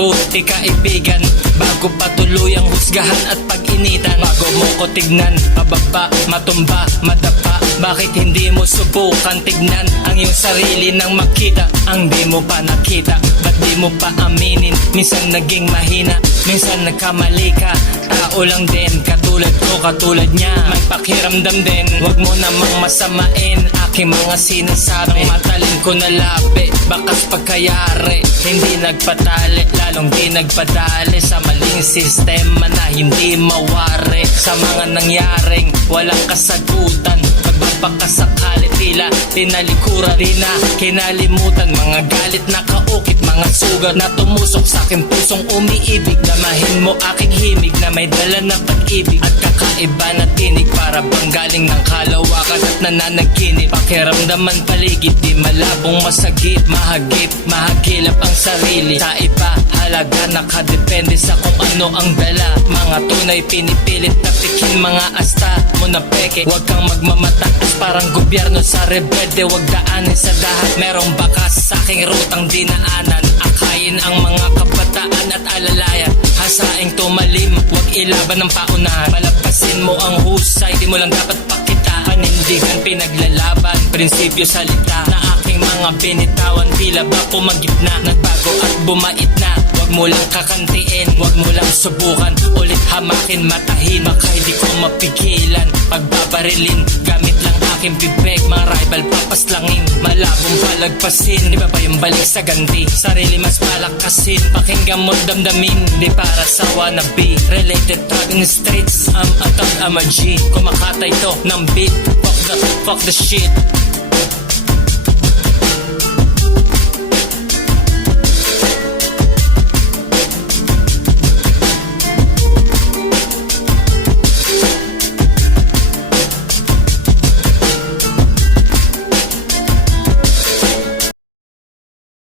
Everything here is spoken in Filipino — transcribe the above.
mabuti kaibigan, bago patuluyang husgahan at pag-initan. Bago mo ko tignan, pababa, matumba, madapa, bakit hindi mo subukan tignan ang iyong sarili nang makita ang di mo pa nakita? Ba't di mo pa aminin? Minsan naging mahina, minsan nagkamali ka. Tao lang din, katulad ko, katulad niya, may pakiramdam din. Huwag mo namang masamain aking mga sinasabi. Ang matalin ko na labi, bakas pagkayari, hindi nagpatali, lalong di nagpadali sa maling sistema na hindi mawari. Sa mga nangyaring walang kasagutan, pagbabakasakali tila tinalikuran, di na kinalimutan. Mga galit na kaukit, mga sugat na tumusok sa aking pusong umiibig. Damahin mo aking himig na may dala na pag-ibig at kakaiba na tinig, para bang galing ng kalawakan at nananaginip. Pakiramdaman paligid, di malabong masagip, mahagip, mahagilap ang sarili. Sa iba halaga nakadepende sa kung ano ang dala. Mga tunay pinipilit tapikin, mga asta mo na peke. Huwag kang magmamataas parang gobyerno sa rebelde. Huwag daanin sa dahat, merong bakas sa aking rutang dinaanan. Akayin ang mga kabataan at alalayan, hasaing tumalim, huwag ilaban ng paunahan. Palapasin mo ang husay, di mo lang dapat pakita. Panindigan, pinaglalaban, prinsipyo, salita na aking mga binitawan. Tila ba pumagitna, nagbago at bumait na. Huwag mo lang kakantiin, huwag mo lang subukan, ulit hamakin, matahin, baka hindi ko mapigilan. Pagbabarilin, gamit lang aking bibig, mga rival papaslangin, malabong palagpasin. Di ba ba yung balik sa ganti? Sarili mas palakasin, pakinggan mo damdamin, di para sa wannabe. Related tag in the streets, I'm a thug, I'm a G. Kumakatay to ng beat, fuck the shit.